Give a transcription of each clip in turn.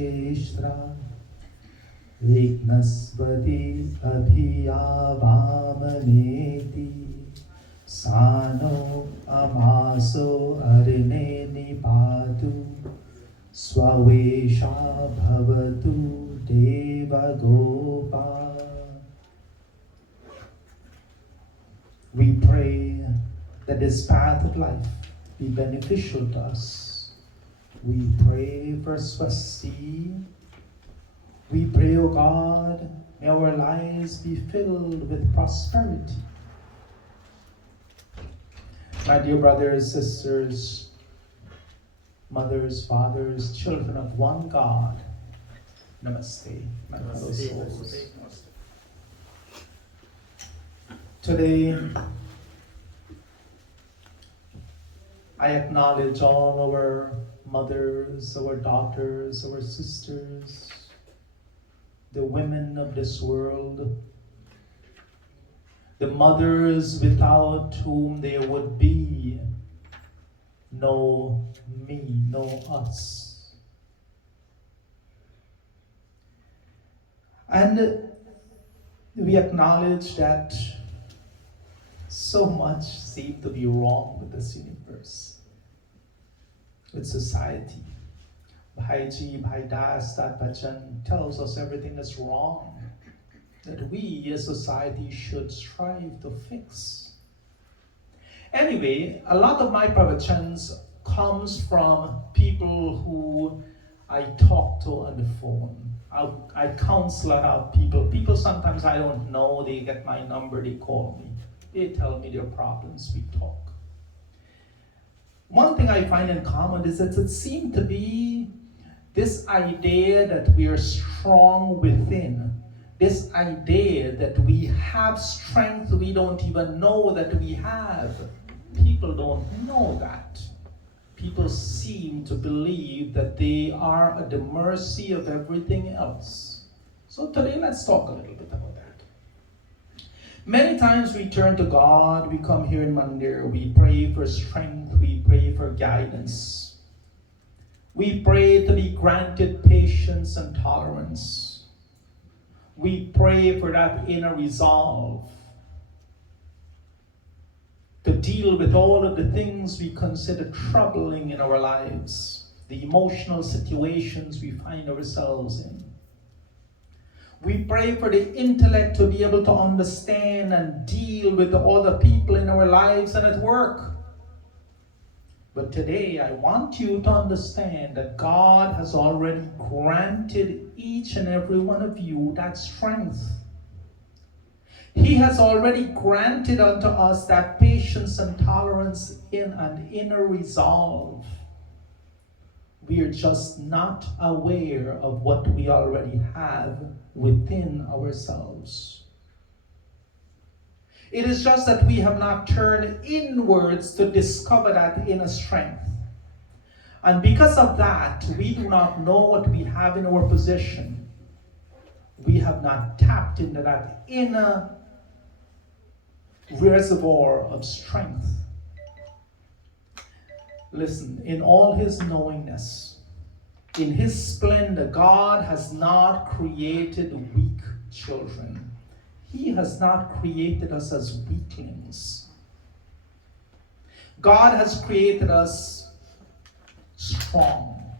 Sheshtra Vignaspati Abhiyavamaneti Sano Amaso Arine Nipatu Swavesha Bhavatu Deva Gopa. We pray that this path of life be beneficial to us. We pray for Swasti. We pray, O God, may our lives be filled with prosperity. My dear brothers, sisters, mothers, fathers, children of one God, Namaste, my fellow souls. Today, I acknowledge all our mothers, our daughters, our sisters, the women of this world, the mothers without whom there would be no me, no us. And we acknowledge that so much seems to be wrong with this universe, with society. Bhaiji, Bhaidas, that Bhajan tells us everything is wrong, that we as society should strive to fix. Anyway, a lot of my pravachans comes from people who I talk to on the phone. I counsel out people. People sometimes I don't know, they get my number, they call me. They tell me their problems, we talk. One thing I find in common is that it seems to be this idea that we are strong within, this idea that we have strength we don't even know that we have. People don't know that. People seem to believe that they are at the mercy of everything else. So today let's talk a little bit about that. Many times we turn to God, we come here in Mandir, we pray for strength, we pray for guidance. We pray to be granted patience and tolerance. We pray for that inner resolve to deal with all of the things we consider troubling in our lives, the emotional situations we find ourselves in. We pray for the intellect to be able to understand and deal with the other people in our lives and at work. But today I want you to understand that God has already granted each and every one of you that strength. He has already granted unto us that patience and tolerance in an inner resolve. We are just not aware of what we already have within ourselves. It is just that we have not turned inwards to discover that inner strength. And because of that, we do not know what we have in our possession. We have not tapped into that inner reservoir of strength. Listen, in all his knowingness, in his splendor, God has not created weak children. He has not created us as weaklings. God has created us strong,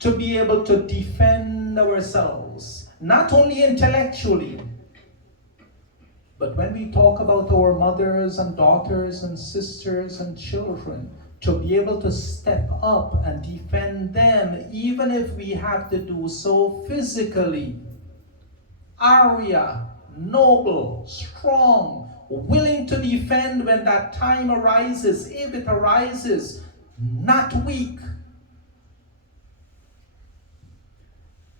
to be able to defend ourselves, not only intellectually, but when we talk about our mothers and daughters and sisters and children, to be able to step up and defend them, even if we have to do so physically. Arya, noble, strong, willing to defend when that time arises, if it arises, not weak.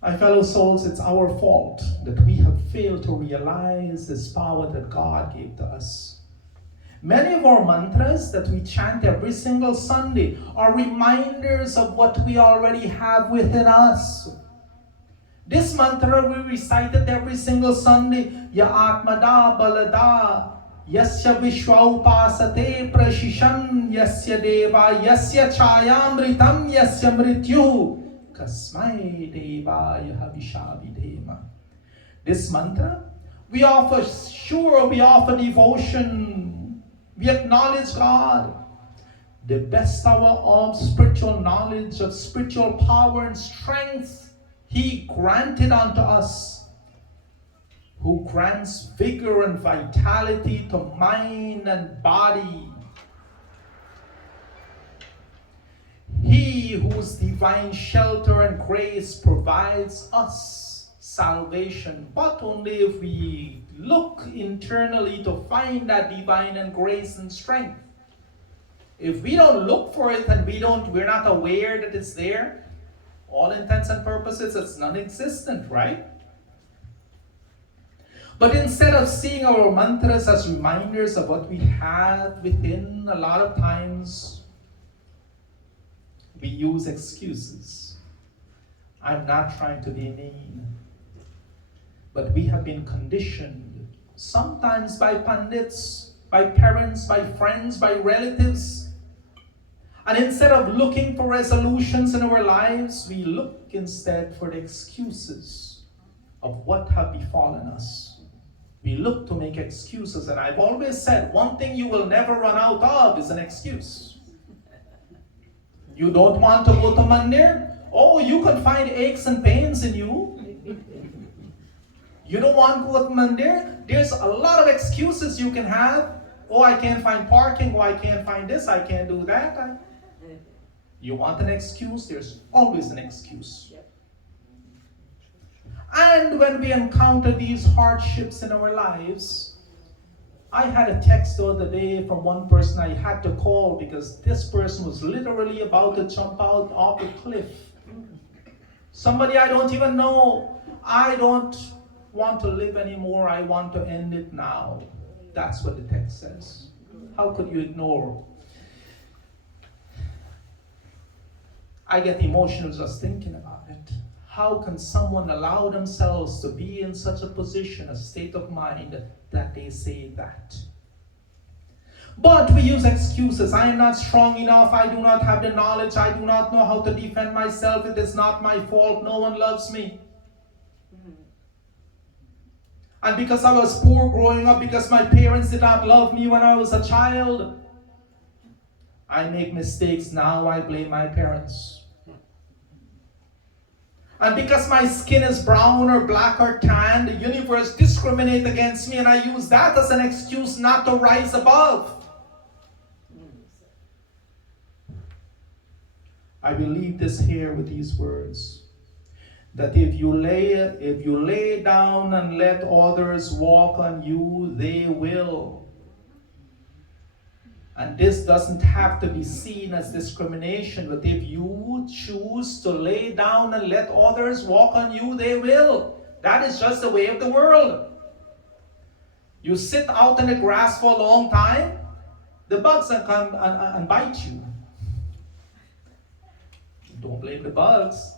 My fellow souls, it's our fault that we have failed to realize this power that God gave to us. Many of our mantras that we chant every single Sunday are reminders of what we already have within us. This mantra we recite it every single Sunday. Ya Atmada Balada Yasya Vishwa Upasate Prashishan Yasya Deva Yasya Chayamritam Yasya Mrityu This mantra, we offer devotion, we acknowledge God, the best hour of spiritual knowledge, of spiritual power and strength He granted unto us, who grants vigor and vitality to mind and body. He whose divine shelter and grace provides us salvation, but only if we look internally to find that divine and grace and strength. If we don't look for it and we're not aware that it's there, all intents and purposes, it's non-existent, right? But instead of seeing our mantras as reminders of what we have within, a lot of times we use excuses. I'm not trying to be mean, but we have been conditioned, sometimes by pundits, by parents, by friends, by relatives. And instead of looking for resolutions in our lives, we look instead for the excuses of what have befallen us. We look to make excuses, and I've always said, one thing you will never run out of is an excuse. You don't want to go to mandir? Oh, you can find aches and pains in you. You don't want to go to mandir? There's a lot of excuses you can have. Oh, I can't find parking. Oh, I can't find this. I can't do that. You want an excuse? There's always an excuse. And when we encounter these hardships in our lives, I had a text the other day from one person I had to call because this person was literally about to jump out off a cliff. Somebody I don't even know. I don't want to live anymore. I want to end it now. That's what the text says. How could you ignore? I get emotional just thinking about it. How can someone allow themselves to be in such a position, a state of mind, that they say that? But we use excuses. I am not strong enough. I do not have the knowledge. I do not know how to defend myself. It is not my fault. No one loves me. And because I was poor growing up, because my parents did not love me when I was a child, I make mistakes. Now I blame my parents. And because my skin is brown or black or tan, the universe discriminates against me, and I use that as an excuse not to rise above. I believe this here with these words, that if you lay down and let others walk on you, they will. And this doesn't have to be seen as discrimination, but if you choose to lay down and let others walk on you, they will. That is just the way of the world. You sit out in the grass for a long time, the bugs will come and bite you. Don't blame the bugs.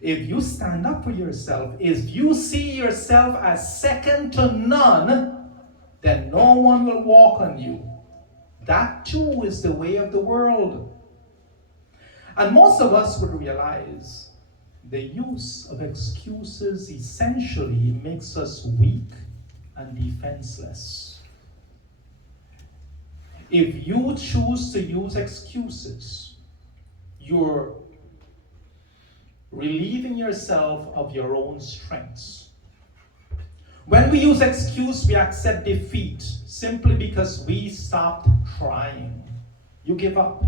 If you stand up for yourself, if you see yourself as second to none, then no one will walk on you. That too is the way of the world. And most of us would realize the use of excuses essentially makes us weak and defenseless. If you choose to use excuses, you're relieving yourself of your own strengths. When we use excuse, we accept defeat simply because we stopped trying. You give up.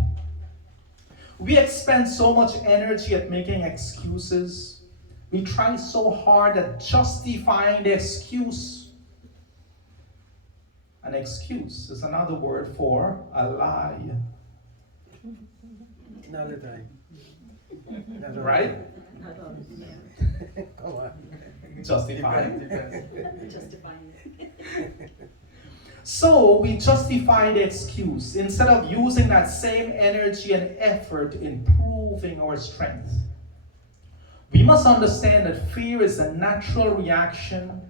We expend so much energy at making excuses. We try so hard at justifying the excuse. An excuse is another word for a lie. Another time. Right? Go on. Justifying. Justifying. So we justify the excuse instead of using that same energy and effort in proving our strength. We must understand that fear is a natural reaction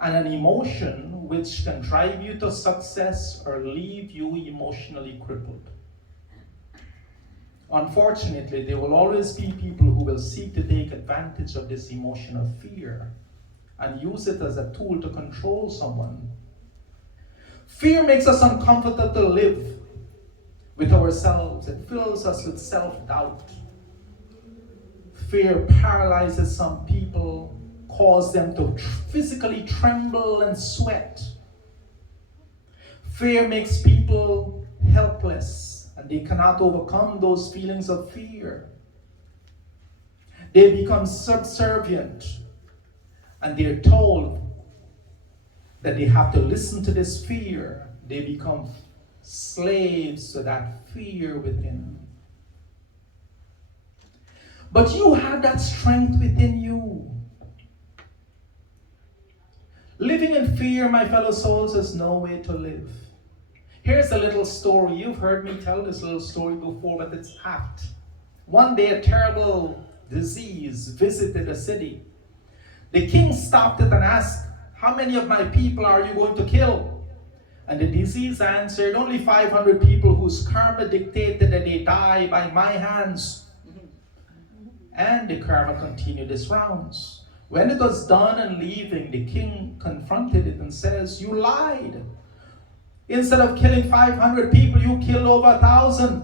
and an emotion which can drive you to success or leave you emotionally crippled. Unfortunately, there will always be people who will seek to take advantage of this emotion of fear and use it as a tool to control someone. Fear makes us uncomfortable to live with ourselves. It fills us with self-doubt. Fear paralyzes some people, causes them to physically tremble and sweat. Fear makes people helpless, and they cannot overcome those feelings of fear. They become subservient, and they're told that they have to listen to this fear. They become slaves to that fear within. But you have that strength within you. Living in fear, my fellow souls, is no way to live. Here's a little story. You've heard me tell this little story before, but it's apt. One day, a terrible disease visited a city. The king stopped it and asked, "How many of my people are you going to kill?" And the disease answered, "Only 500 people whose karma dictated that they die by my hands." And the karma continued its rounds. When it was done and leaving, the king confronted it and says, "You lied. Instead of killing 500 people, you killed over 1,000.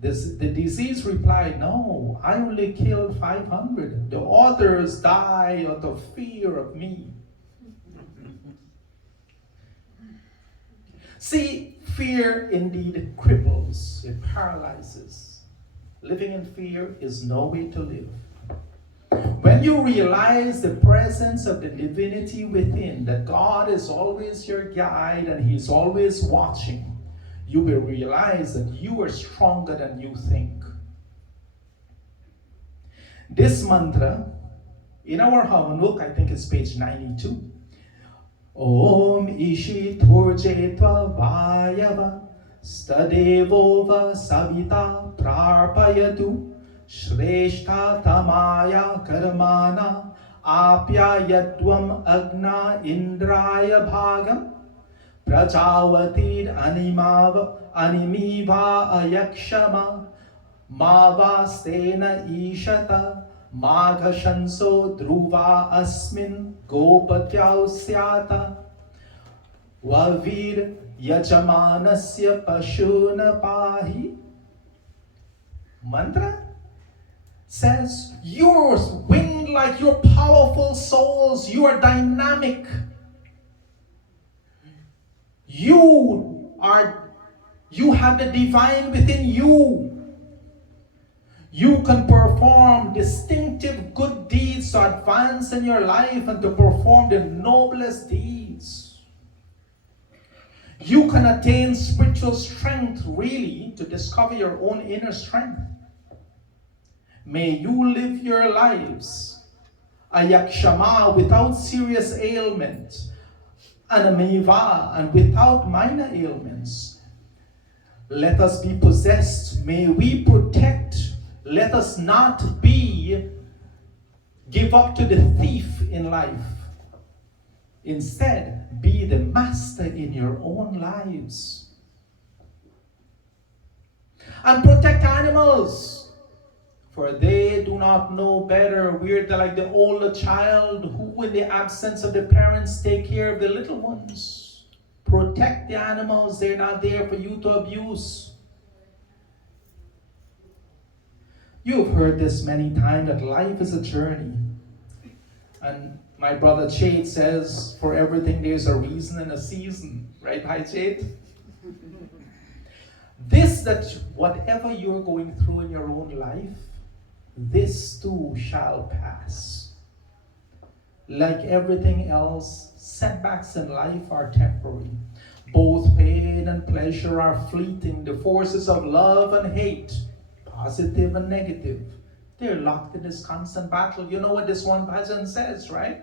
The disease replied, "No, I only killed 500. The others die out of fear of me." See, fear indeed cripples, it paralyzes. Living in fear is no way to live. When you realize the presence of the divinity within, that God is always your guide and He's always watching, you will realize that you are stronger than you think. This mantra, in our Havanuk, I think it's page 92. Om Ishi Turjetva Vayava Stadevova Savita Prarpayatu Shreshta Tamaya Karmana Apyayatvam Agna Indraya Bhagam Prajavatid Animiva Ayakshama Mavastena Ishata Maghashanso Dhruva Asmin Gopatyau Syata Vavir Yajamanasya Pashuna Pahi. Mantra says, you're winged like your powerful souls, you are dynamic. You have the divine within you. You can perform distinctive good deeds to advance in your life and to perform the noblest deeds. You can attain spiritual strength, really, to discover your own inner strength. May you live your lives ayakshama, without serious ailment, anamiva, and without minor ailments. Let us be possessed. May we protect. Let us not give up to the thief in life. Instead, be the master in your own lives. And protect animals, for they do not know better. We're like the older child who, in the absence of the parents, take care of the little ones. Protect the animals. They're not there for you to abuse. You've heard this many times, that life is a journey. And my brother Chade says, for everything there's a reason and a season. Right, hi Chade? That whatever you're going through in your own life, this too shall pass. Like everything else, setbacks in life are temporary. Both pain and pleasure are fleeting. The forces of love and hate, positive and negative, they're locked in this constant battle. You know what this one bhajan says, right?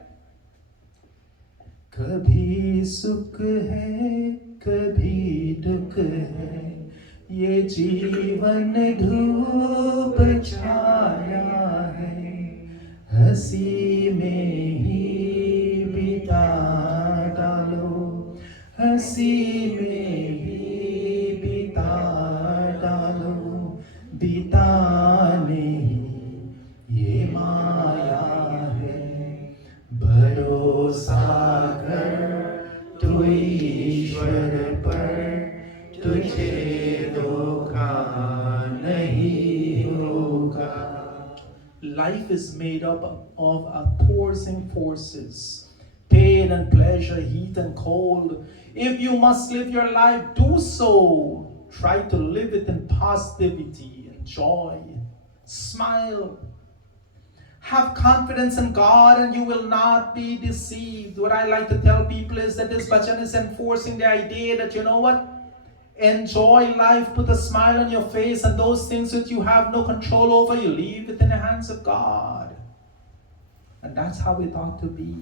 Kabhi sukh hai, kabhi dukh hai, ye jeevan dhoop chhaya hai, hasi mein hi bita dalo, hasi mein hi bita dalo. बिताने ये माया है भरोसा कर तू ईश्वर पर तुझे धोखा नहीं होगा. Life is made up of opposing forces, pain and pleasure, heat and cold. If you must live your life, do so. Try to live it in positivity and joy. Smile. Have confidence in God and you will not be deceived. What I like to tell people is that this bhajan is enforcing the idea that, you know what? Enjoy life, put a smile on your face, and those things that you have no control over, you leave it in the hands of God. And that's how it ought to be.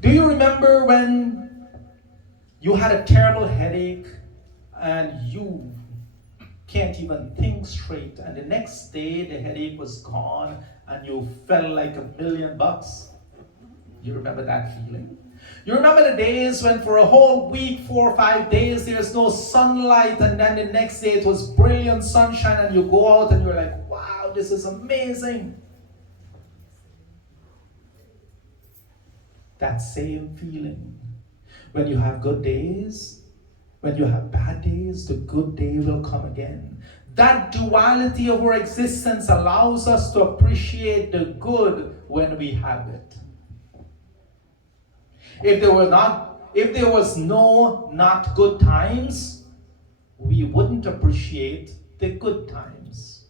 Do you remember when you had a terrible headache and you can't even think straight, and the next day the headache was gone and you felt like $1,000,000? You remember that feeling? You remember the days when for a whole week, 4 or 5 days, there's no sunlight, and then the next day it was brilliant sunshine, and you go out and you're like, wow, this is amazing. That same feeling. When you have good days, when you have bad days, the good day will come again. That duality of our existence allows us to appreciate the good when we have it. If there was no not good times, we wouldn't appreciate the good times.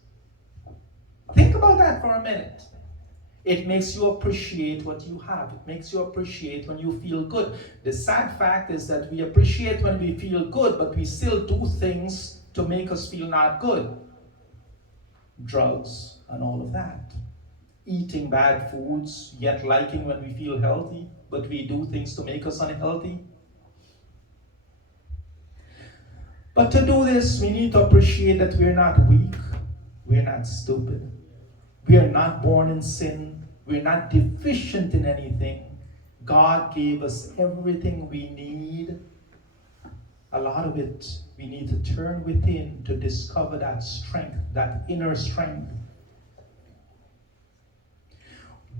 Think about that for a minute. It makes you appreciate what you have. It makes you appreciate when you feel good. The sad fact is that we appreciate when we feel good, but we still do things to make us feel not good. Drugs and all of that. Eating bad foods, yet liking when we feel healthy, but we do things to make us unhealthy. But to do this, we need to appreciate that we're not weak, we're not stupid, we are not born in sin, we're not deficient in anything. God gave us everything we need. A lot of it, we need to turn within to discover that strength, that inner strength.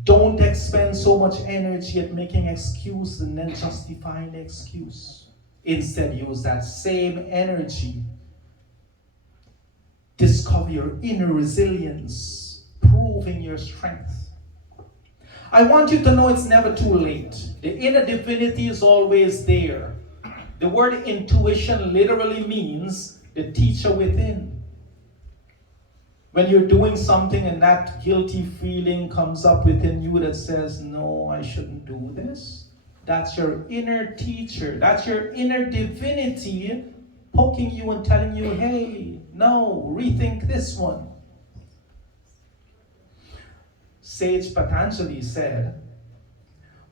Don't expend so much energy at making excuses and then justifying the excuse. Instead, use that same energy. Discover your inner resilience, proving your strength. I want you to know it's never too late. The inner divinity is always there. The word intuition literally means the teacher within. When you're doing something and that guilty feeling comes up within you that says, no, I shouldn't do this. That's your inner teacher. That's your inner divinity poking you and telling you, hey, no, rethink this one. Sage Patanjali said,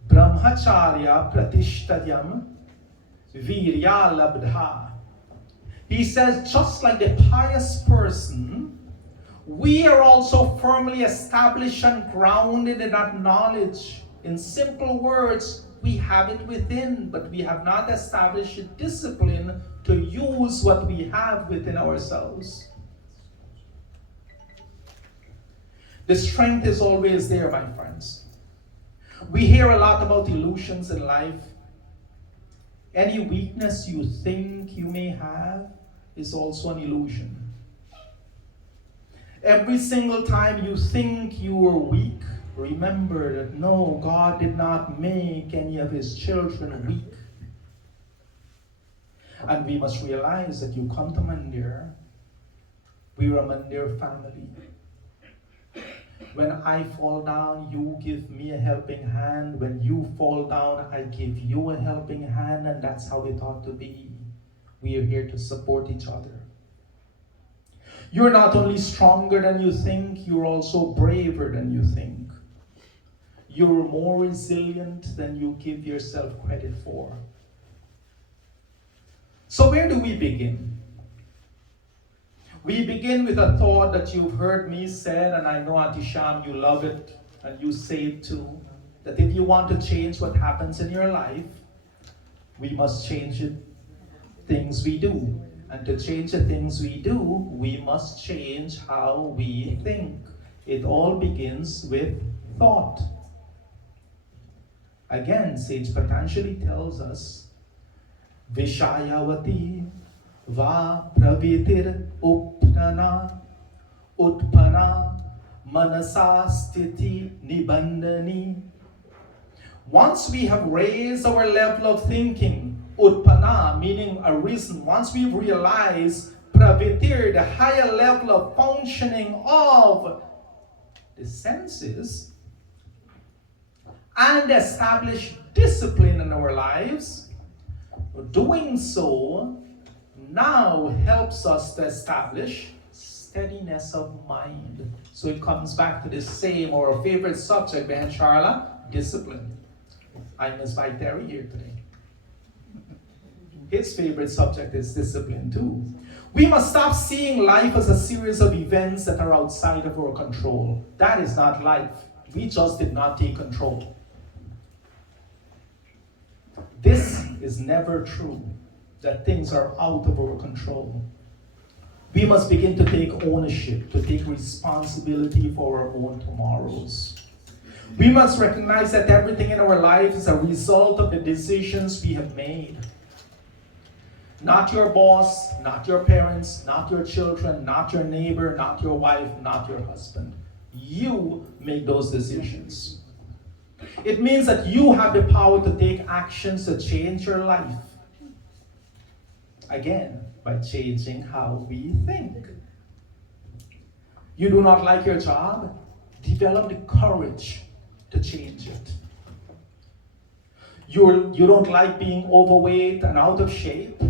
Brahmacharya pratishtadhyam virya labdha. He says, just like the pious person, we are also firmly established and grounded in that knowledge. In simple words, we have it within, but we have not established a discipline to use what we have within ourselves. The strength is always there, my friends. We hear a lot about illusions in life. Any weakness you think you may have is also an illusion. Every single time you think you are weak, remember that no, God did not make any of his children weak. And we must realize that you come to Mandir, we are a Mandir family. When I fall down, you give me a helping hand. When you fall down, I give you a helping hand, and that's how it ought to be. We are here to support each other. You're not only stronger than you think, you're also braver than you think. You're more resilient than you give yourself credit for. So where do we begin? We begin with a thought that you've heard me say, and I know Auntie Sham, you love it, and you say it too, that if you want to change what happens in your life, we must change it, things we do. And to change the things we do, we must change how we think. It all begins with thought. Again, Sage Patanjali tells us, Vishayavati va pravitir uptana utpana manasa sthiti nibandhani. Once we have raised our level of thinking, utpana, meaning arisen, once we've realized pravitir, the higher level of functioning of the senses, and establish discipline in our lives, doing so now helps us to establish steadiness of mind. So it comes back to the same, our favorite subject, Ben Charla, discipline. I miss Mike Terry here today. His favorite subject is discipline too. We must stop seeing life as a series of events that are outside of our control. That is not life. We just did not take control. This is never true, that things are out of our control. We must begin to take ownership, to take responsibility for our own tomorrows. We must recognize that everything in our life is a result of the decisions we have made. Not your boss, not your parents, not your children, not your neighbor, not your wife, not your husband. You make those decisions. It means that you have the power to take actions to change your life. Again, by changing how we think. You do not like your job? Develop the courage to change it. You don't like being overweight and out of shape?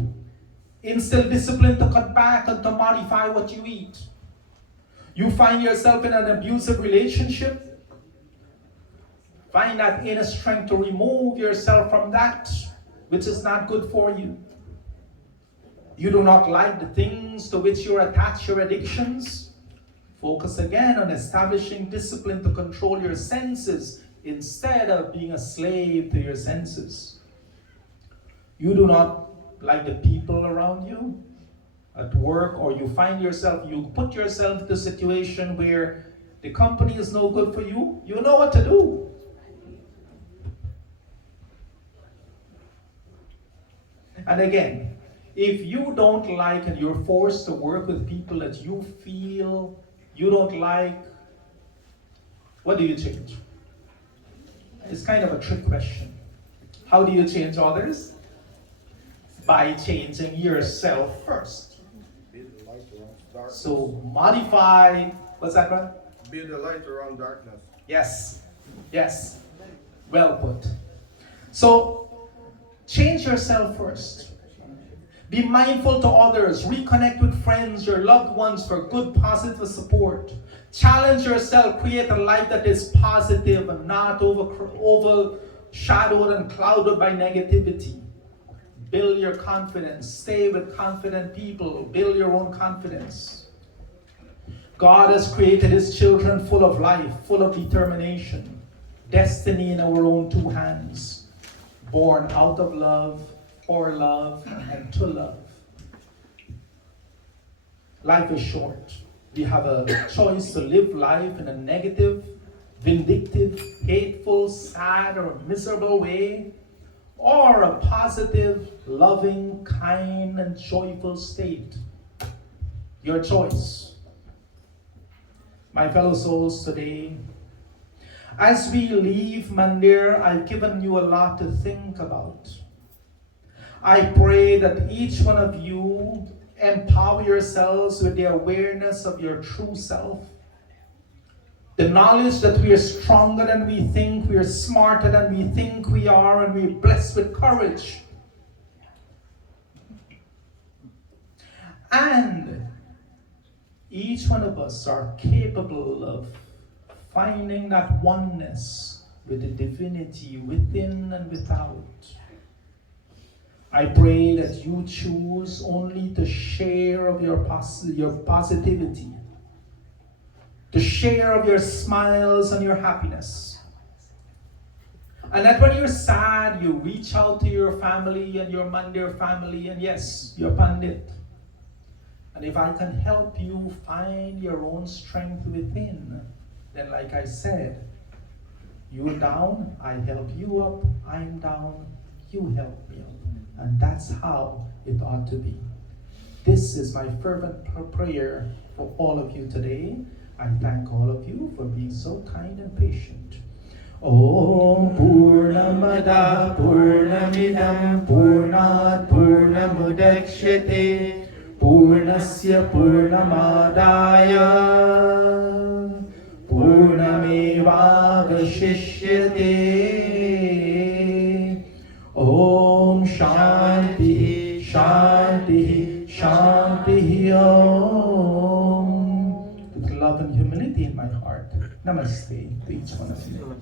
Instill discipline to cut back and to modify what you eat. You find yourself in an abusive relationship? Find that inner strength to remove yourself from that which is not good for you. You do not like the things to which you attach your addictions? Focus again on establishing discipline to control your senses instead of being a slave to your senses. You do not like the people around you at work, or you find yourself, you put yourself in a situation where the company is no good for you, you know what to do. And again, if you don't like and you're forced to work with people that you feel you don't like, what do you change? It's kind of a trick question. How do you change others? By changing yourself first. Be the light around darkness. So modify, what's that, Brad? Be the light around darkness. Yes, yes, well put. So change yourself first. Be mindful to others. Reconnect with friends, your loved ones, for good, positive support. Challenge yourself. Create a life that is positive and not overshadowed and clouded by negativity. Build your confidence. Stay with confident people. Build your own confidence. God has created His children full of life, full of determination. Destiny in our own two hands. Born out of love, for love, and to love. Life is short. We have a choice to live life in a negative, vindictive, hateful, sad, or miserable way, or a positive, loving, kind, and joyful state. Your choice. My fellow souls, today, as we leave Mandir, I've given you a lot to think about. I pray that each one of you empower yourselves with the awareness of your true self. The knowledge that we are stronger than we think, we are smarter than we think we are, and we're blessed with courage. And each one of us are capable of finding that oneness with the divinity within and without. I pray that you choose only to share of your positivity, to share of your smiles and your happiness. And that when you're sad, you reach out to your family and your Mandir family, and yes, your Pandit. And if I can help you find your own strength within, then like I said, you're down, I help you up, I'm down, you help me up. And that's how it ought to be. This is my fervent prayer for all of you today. I thank all of you for being so kind and patient. Om Purnamada Purnamidam Purnat Purnamudakshate Purnasya Purnamadaya Purnamevavashishyate. Om Shanti Shanti Shanti Om. With love and humility in my heart. Namaste to each one of you.